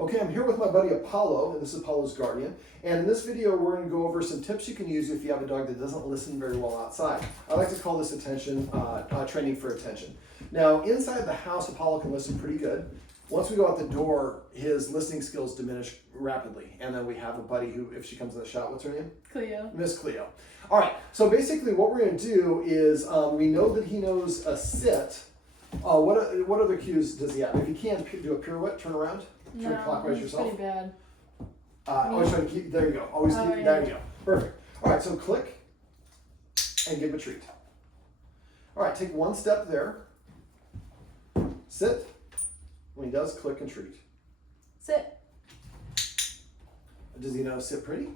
Okay, I'm here with my buddy Apollo, and this is Apollo's guardian. And in this video, we're going to go over some tips you can use if you have a dog that doesn't listen very well outside. I like to call this training for attention. Now, inside the house, Apollo can listen pretty good. Once we go out the door, his listening skills diminish rapidly. And then we have a buddy who, if she comes in the shot, what's her name? Cleo. Miss Cleo. All right, so basically what we're going to do is we know that he knows a sit. What other cues does he have? If he can't do a pirouette, turn around, turn clockwise that's yourself. pretty bad. Always try to keep, there you go. Always keep, yeah. there you go. Perfect. All right, so click and give a treat. All right, take one step there. Sit. When he does, click and treat. Sit. Does he know sit pretty?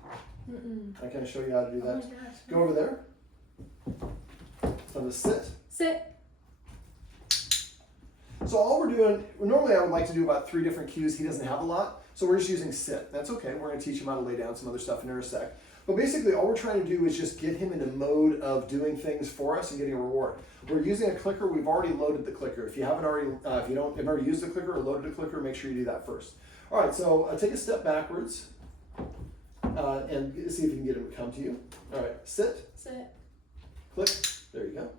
Mm-mm. I can show you how to do Oh that. my gosh. Go over there. So to sit. Sit. So all we're doing, normally I would like to do about 3 different cues. He doesn't have a lot, so we're just using sit. That's okay. We're going to teach him how to lay down, some other stuff in a sec. But basically all we're trying to do is just get him in a mode of doing things for us and getting a reward. We're using a clicker. We've already loaded the clicker. If you haven't already, if you don't have already used the clicker or loaded a clicker, make sure you do that first. All right, so take a step backwards and see if you can get him to come to you. All right, sit. Sit. Click. There you go.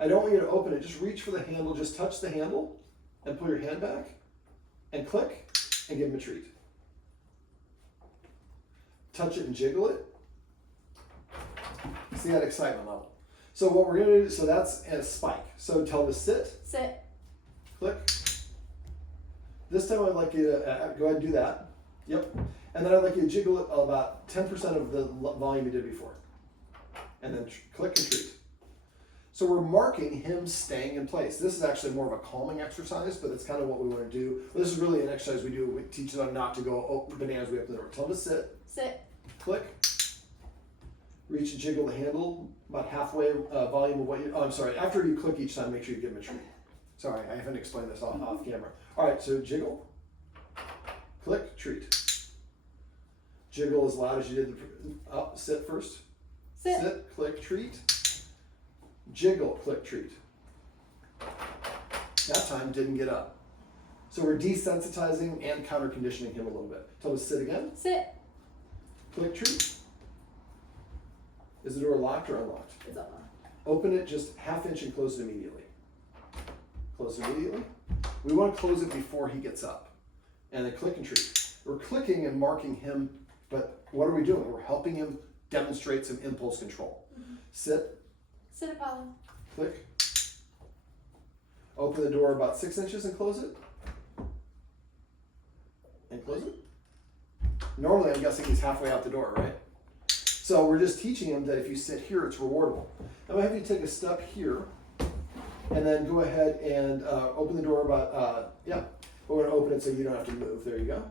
I don't want you to open it. Just reach for the handle. Just touch the handle and pull your hand back and click and give him a treat. Touch it and jiggle it. See that excitement level. So what we're going to do, so that's a spike. So tell him to sit. Sit. Click. This time I'd like you to go ahead and do that. Yep. And then I'd like you to jiggle it about 10% of the volume you did before. And then click and treat. So we're marking him staying in place. This is actually more of a calming exercise, but it's kind of what we want to do. Well, this is really an exercise we do. We teach them not to go bananas way up the door. Tell them to sit. Sit. Click. Reach and jiggle the handle about halfway volume of what you. Oh, I'm sorry. After you click each time, make sure you give him a treat. Sorry, I haven't explained this off camera. All right, so jiggle. Click. Treat. Jiggle as loud as you did the sit first. Sit. Sit. Click. Treat. Jiggle, click, treat. That time didn't get up. So we're desensitizing and counter conditioning him a little bit. Tell him to sit again. Sit. Click, treat. Is the door locked or unlocked? It's unlocked. Open it just ½ inch and close it immediately. Close it immediately. We want to close it before he gets up. And then click and treat. We're clicking and marking him, but what are we doing? We're helping him demonstrate some impulse control. Sit. Sit, Apollo. Click. Open the door about 6 inches and close it. And close it. Normally, I'm guessing he's halfway out the door, right? So we're just teaching him that if you sit here, it's rewardable. Now I have you take a step here, and then go ahead and open the door about, we're going to open it so you don't have to move. There you go.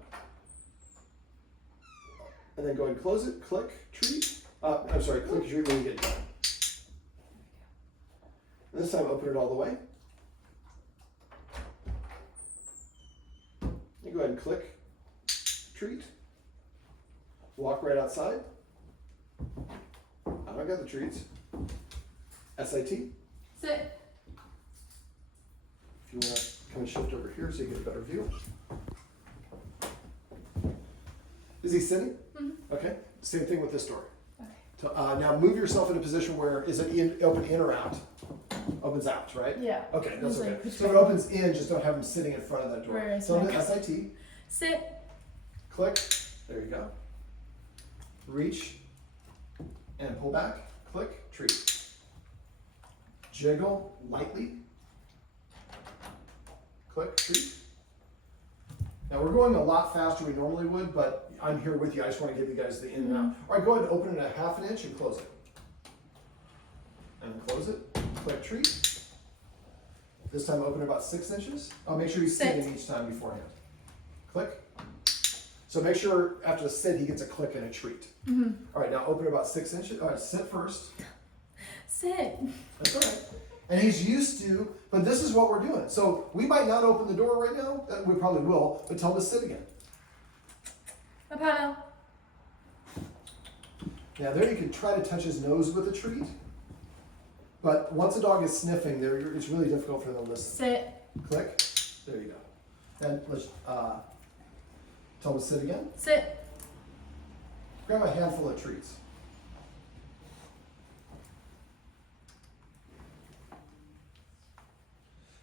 And then go ahead and close it. Click, treat. I'm sorry, click and treat when you get done. This time, open it all the way. You go ahead and click, treat. Walk right outside. I don't got the treats. SIT. Sit. If you want to come and shift over here so you get a better view. Is he sitting? Mm-hmm. Okay. Same thing with this door. Okay. Now move yourself in a position where, is it open in or out? Opens out, right? Yeah. Okay, that's Usually okay. So if it opens in, just don't have him sitting in front of that door. Right, So right. SIT. Sit. Click. There you go. Reach and pull back. Click. Treat. Jiggle lightly. Click. Treat. Now we're going a lot faster than we normally would, but I'm here with you. I just want to give you guys the in and out. All right, go ahead and open it ½ inch and close it. And close it. Click. Treat. This time open about 6 inches. I'll make sure he's sitting each time beforehand. Click. So make sure after the sit he gets a click and a treat. Mm-hmm. All right, now open about 6 inches. All right, sit first. Sit. That's all right. And he's used to, but this is what we're doing. So we might not open the door right now. We probably will, but tell him to sit again. Apollo. Now there you can try to touch his nose with a treat. But once a dog is sniffing, it's really difficult for them to listen. Sit. Click. There you go. And let's Tell him to sit again. Sit. Grab a handful of treats.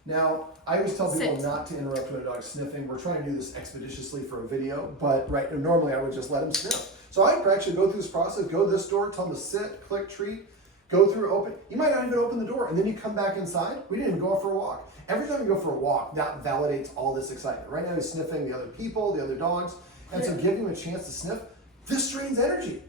Now, I always tell people Sit. not to interrupt when a dog's sniffing. We're trying to do this expeditiously for a video, but normally I would just let him sniff. So I actually go through this process, go this door, tell him to sit, click, treat, go through, open. You might not even open the door, and then you come back inside. We didn't even go out for a walk. Every time you go for a walk, that validates all this excitement. Right now he's sniffing the other people, the other dogs, and so giving him a chance to sniff, this drains energy.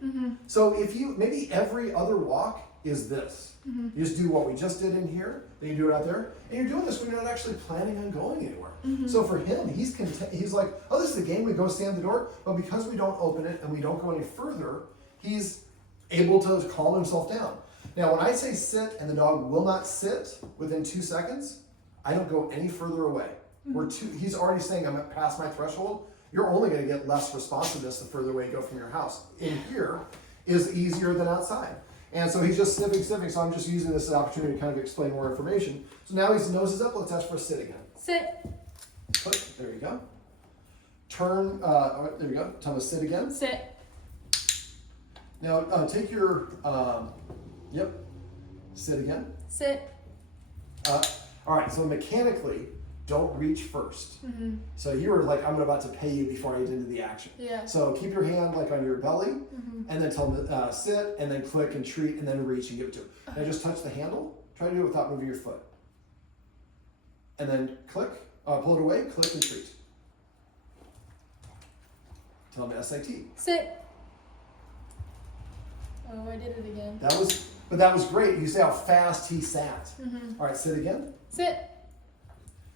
So if you, maybe every other walk is this. You just do what we just did in here, then you do it out there, and you're doing this when you're not actually planning on going anywhere. So for him, he's like, oh, this is a game, we go stand at the door, but because we don't open it and we don't go any further, he's able to calm himself down. Now, when I say sit and the dog will not sit within 2 seconds, I don't go any further away. He's already saying I'm past my threshold. You're only going to get less responsiveness the further away you go from your house. In here is easier than outside. And so he's just sniffing, so I'm just using this as an opportunity to kind of explain more information. So now his nose is up, let's ask for a sit again. Sit. Click, there you go. Turn, there you go, tell him to sit again. Sit. Now take your, sit again. Sit. All right, so mechanically, don't reach first. So you were like, I'm about to pay you before I get into the action. Yeah. So keep your hand like on your belly, and then tell them to sit, and then click and treat, and then reach and give it to him. Now just touch the handle. Try to do it without moving your foot. And then click, pull it away, click and treat. Tell them SIT. Sit. Oh, I did it again. That was great. You see how fast he sat. All right, sit again. Sit.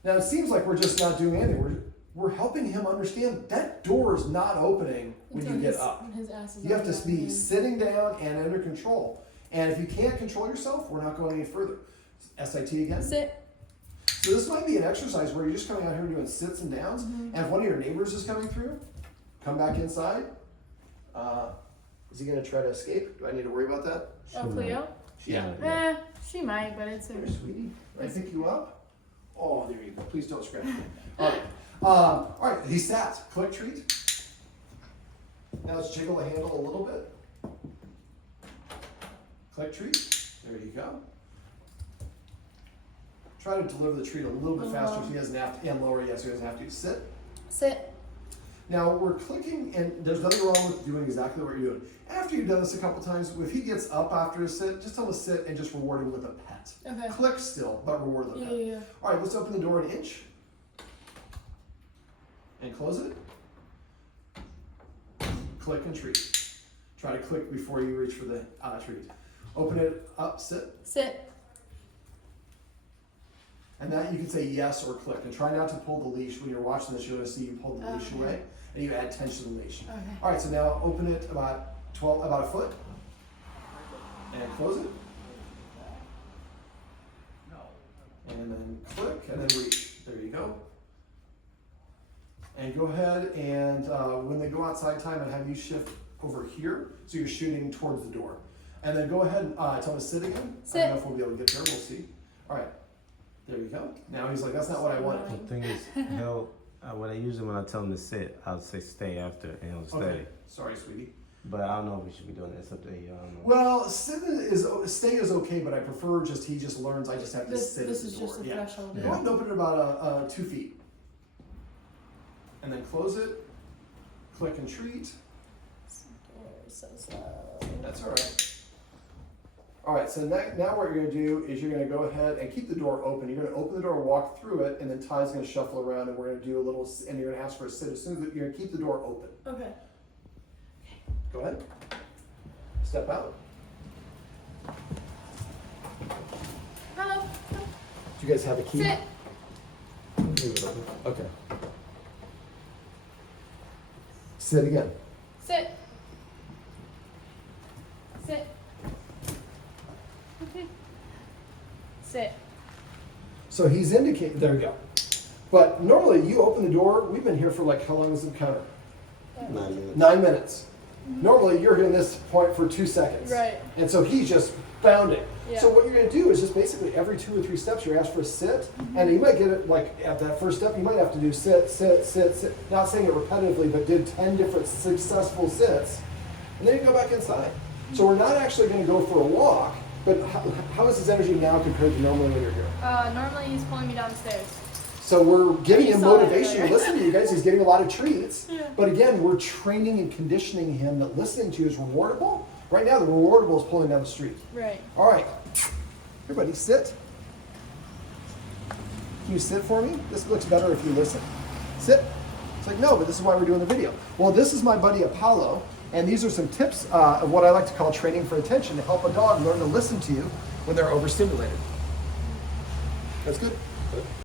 Now it seems like we're just not doing anything. We're helping him understand that door is not opening when you get up. His ass is You have on to the be ground. sitting down and under control. And if you can't control yourself, we're not going any further. SIT again. Sit. So this might be an exercise where you're just coming out here doing sits and downs. And if one of your neighbors is coming through, come back inside. Is he going to try to escape? Do I need to worry about that? Oh, Cleo? Yeah. She might, but it's Here, sweetie. Can I pick you up? Oh, there you go. Please don't scratch me. All right, he sat. Click treat. Now let's jiggle the handle a little bit. Click treat. There you go. Try to deliver the treat a little bit faster so he doesn't have to, and lower, yes, so he doesn't have to. Sit. Sit. Now we're clicking, and there's nothing wrong with doing exactly what you're doing. After you've done this a couple times, if he gets up after a sit, just tell him to sit and just reward him with a pet. Okay. Click still, but reward the pet. Yeah. All right, let's open the door an inch. And close it. Click and treat. Try to click before you reach for the treat. Open it up, sit. Sit. And that you can say yes or click. And try not to pull the leash. When you're watching this, you're going to see you pull the leash away. And you add tension to the leash. Okay. All right, so now open it about a foot. And close it. And then click, and then reach. There you go. And go ahead and when they go outside time, I'd have you shift over here, so you're shooting towards the door. And then go ahead and tell him to sit again. Sit. I don't know if we'll be able to get there, we'll see. All right, there you go. Now he's like, that's not what I wanted. The thing is, when I tell him to sit, I'll say stay after, and he'll stay. Okay, sorry, sweetie. But I don't know if we should be doing that. It's up to you. I don't know. Well, stay is okay, but I prefer he just learns. I just have to sit This at is the door. just a Yeah. threshold. Go ahead and open it about 2 feet, and then close it. Click and treat. So slow. That's all right. All right. So now what you're going to do is you're going to go ahead and keep the door open. You're going to open the door, walk through it, and then Ty's going to shuffle around, and we're going to do a little. And you're going to ask for a sit as soon as you're going to keep the door open. Okay. Go ahead. Step out. Hello. Do you guys have a key? Sit. Leave it open. Okay. Sit again. Sit. Sit. Sit. So he's indicating, there we go. But normally you open the door, we've been here for like, how long is the counter? 9 minutes. 9 minutes. Normally you're in this point for 2 seconds. Right. And so he's just bounding. Yeah. So what you're going to do is just basically every 2 or 3 steps you're asked for a sit, and you might get it like at that first step you might have to do sit, sit, sit, sit. Not saying it repetitively, but did 10 different successful sits, and then you go back inside. So we're not actually going to go for a walk, but how is his energy now compared to normally when you're here? Normally he's pulling me downstairs. So we're giving You him saw that motivation to earlier. listen to you guys. He's getting a lot of treats. Yeah. But again, we're training and conditioning him that listening to you is rewardable. Right now, the rewardable is pulling down the street. Right. All right. Everybody, sit. Can you sit for me? This looks better if you listen. Sit. It's like, no, but this is why we're doing the video. Well, this is my buddy Apollo, and these are some tips of what I like to call training for attention to help a dog learn to listen to you when they're overstimulated. That's good.